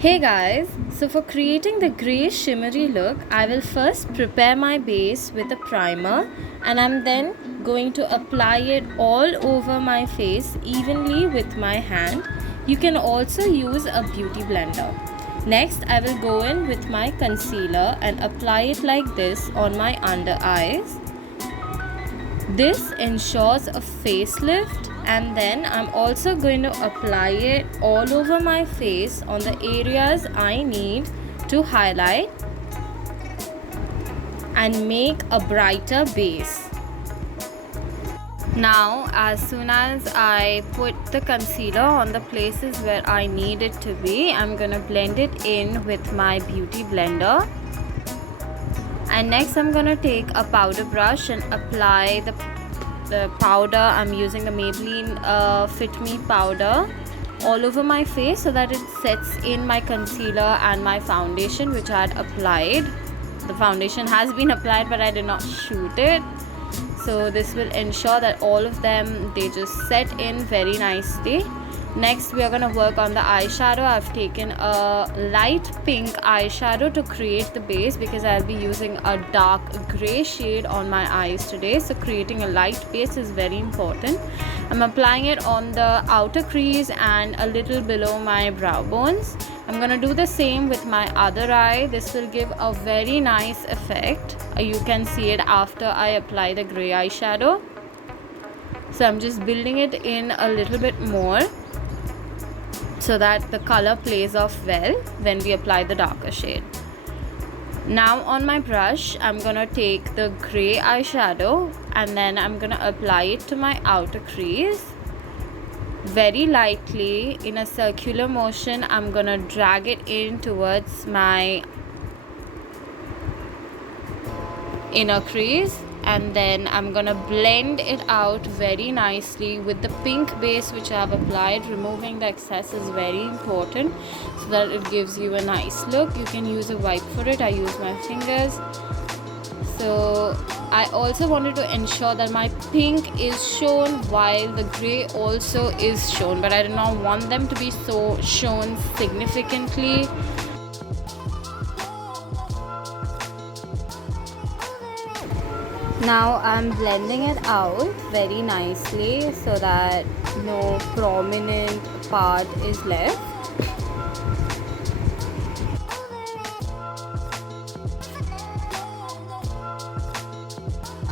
Hey guys, so for creating the grey shimmery look, I will first prepare my base with a primer and I'm then going to apply it all over my face evenly with my hand. You can also use a beauty blender. Next, I will go in with my concealer and apply it like this on my under eyes. This ensures a facelift, and then I'm also going to apply it all over my face on the areas I need to highlight and make a brighter base. Now, as soon as I put the concealer on the places where I need it to be, I'm going to blend it in with my beauty blender. And next I'm going to take a powder brush and apply the powder. I'm using the Maybelline Fit Me powder all over my face so that it sets in my concealer and my foundation which I had applied. The foundation has been applied but I did not shoot it. So this will ensure that all of them, they just set in very nicely. Next we are going to work on the eyeshadow. I've taken a light pink eyeshadow to create the base because I'll be using a dark grey shade on my eyes today. So creating a light base is very important. I'm applying it on the outer crease and a little below my brow bones. I'm going to do the same with my other eye. This will give a very nice effect. You can see it after I apply the grey eyeshadow. So I'm just building it in a little bit more so that the color plays off well when we apply the darker shade. Now on my brush, I'm gonna take the grey eyeshadow and then I'm gonna apply it to my outer crease. Very lightly in a circular motion, I'm gonna drag it in towards my inner crease, and then I'm gonna blend it out very nicely with the pink base which I have applied. Removing the excess is very important so that it gives you a nice look. You can use a wipe for it. I use my fingers. So I also wanted to ensure that my pink is shown while the grey also is shown, but I did not want them to be so shown significantly. Now I'm blending it out very nicely so that no prominent part is left.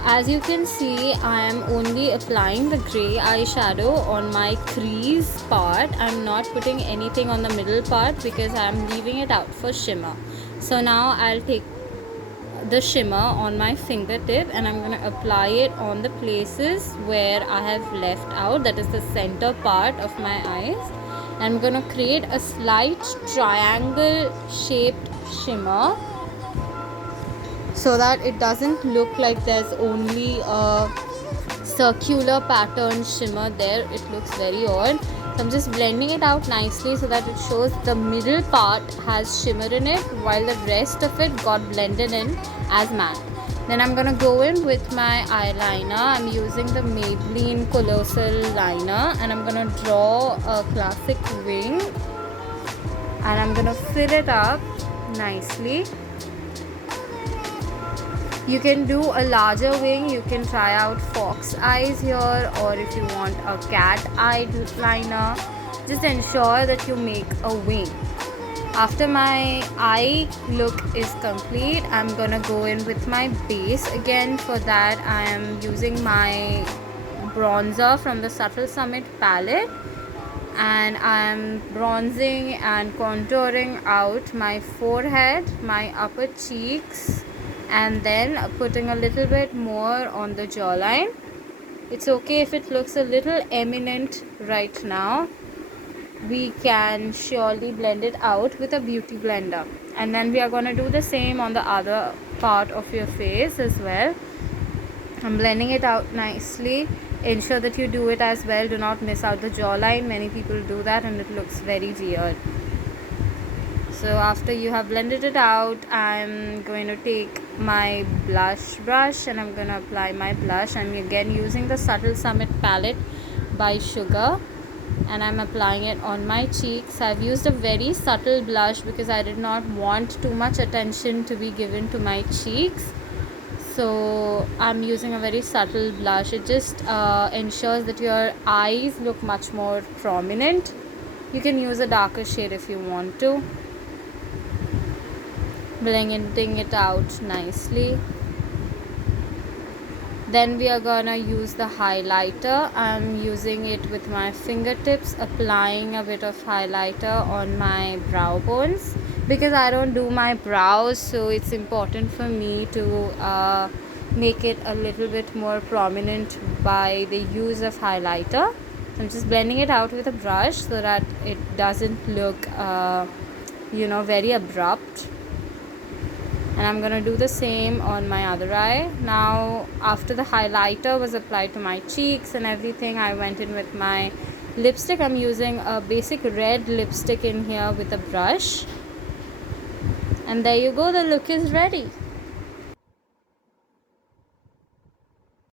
As you can see, I am only applying the grey eyeshadow on my crease part. I'm not putting anything on the middle part because I'm leaving it out for shimmer. So now I'll take the shimmer on my fingertip and I'm going to apply it on the places where I have left out, that is the center part of my eyes. I'm going to create a slight triangle shaped shimmer so that it doesn't look like there's only a circular pattern shimmer there. It looks very odd. So I'm just blending it out nicely so that it shows the middle part has shimmer in it while the rest of it got blended in as matte. Then I'm gonna go in with my eyeliner. I'm using the Maybelline Colossal Liner and I'm gonna draw a classic wing and I'm gonna fill it up nicely. You can do a larger wing. You can try out fox eyes here, or if you want a cat eye liner, just ensure that you make a wing. After my eye look is complete, I'm gonna go in with my base. Again, for that I am using my bronzer from the Subtle Summit palette and I am bronzing and contouring out my forehead, my upper cheeks, and then putting a little bit more on the jawline. It's okay if it looks a little eminent right now. We can surely blend it out with a beauty blender, and then we are going to do the same on the other part of your face as well. I'm blending it out nicely. Ensure that you do it as well. Do not miss out the jawline. Many people do that and it looks very weird. So after you have blended it out, I'm going to take my blush brush and I'm going to apply my blush. I'm again using the Subtle Summit palette by Sugar. and I'm applying it on my cheeks. I've used a very subtle blush because I did not want too much attention to be given to my cheeks. So I'm using a very subtle blush. It just ensures that your eyes look much more prominent. You can use a darker shade if you want to. Blending it out nicely. Then we are gonna use the highlighter. I'm using it with my fingertips, applying a bit of highlighter on my brow bones because I don't do my brows, so it's important for me to make it a little bit more prominent by the use of highlighter. So I'm just blending it out with a brush so that it doesn't look very abrupt. And I'm gonna do the same on my other eye. Now after the highlighter was applied to my cheeks and everything, I went in with my lipstick. I'm using a basic red lipstick in here with a brush, and there you go, the look is ready.